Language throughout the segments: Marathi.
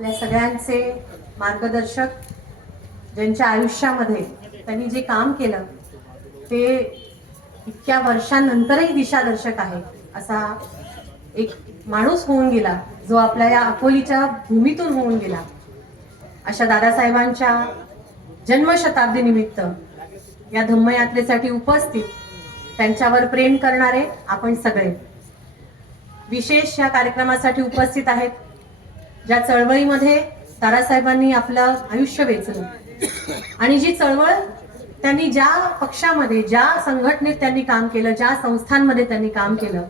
आपल्या सगळ्यांचे मार्गदर्शक ज्यांच्या आयुष्यामध्ये त्यांनी जे काम केलं ते इतक्या वर्षांनंतरही दिशादर्शक आहे असा एक माणूस होऊन गेला जो आपल्या या अकोलीच्या भूमीतून होऊन गेला. अशा दादासाहेबांच्या जन्मशताब्दी निमित्त या धम्मयात्रेसाठी उपस्थित त्यांच्यावर प्रेम करणारे आपण सगळे विशेष या कार्यक्रमासाठी उपस्थित आहेत. ज्या चळवळीमध्ये तारासाहेबांनी आपलं आयुष्य वेचलं. आणि जी चळवळ त्यांनी ज्या पक्षामध्ये ज्या संघटनेत त्यांनी काम केलं ज्या संस्थांमध्ये त्यांनी काम केलं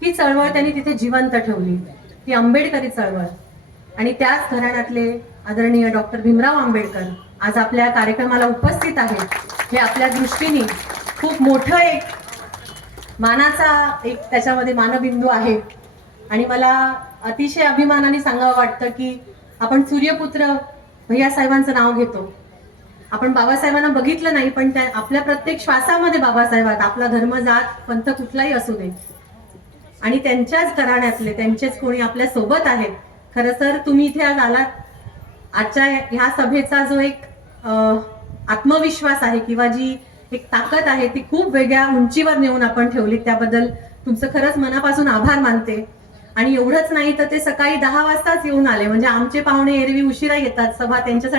ती चळवळ त्यांनी तिथे जिवंत ठेवली. ती आंबेडकरी चळवळ. आणि त्याच घराण्यातले आदरणीय डॉक्टर भीमराव आंबेडकर आज आपल्या कार्यक्रमाला उपस्थित आहेत. हे आपल्या दृष्टीने खूप मोठं एक मानाचा एक त्याच्यामध्ये मानबिंदू आहे. आणि मला अतिशय अभिमानाने सांगावं वाटतं की आपण सूर्यपुत्र भैया साहेबांचं नाव घेतो. आपण बाबासाहेबांना बघितलं नाही पण त्या आपल्या प्रत्येक श्वासामध्ये बाबासाहेब आहेत. आपला धर्म जात पंथ कुठलाही असू दे. आणि त्यांच्याच घराण्यातले त्यांचेच कोणी आपल्यासोबत आहेत. खरं तर तुम्ही इथे आज आलात. आजच्या ह्या सभेचा जो एक आत्मविश्वास आहे किंवा जी एक ताकद आहे ती खूप वेगळ्या उंचीवर नेऊन आपण ठेवली त्याबद्दल तुमचं खरंच मनापासून आभार मानते. आणि एवढंच नाही तर ते सकाळी दहा वाजताच येऊन आले. म्हणजे आमचे पाहुणे एरवी उशिरा येतात. सभा त्यांच्यासाठी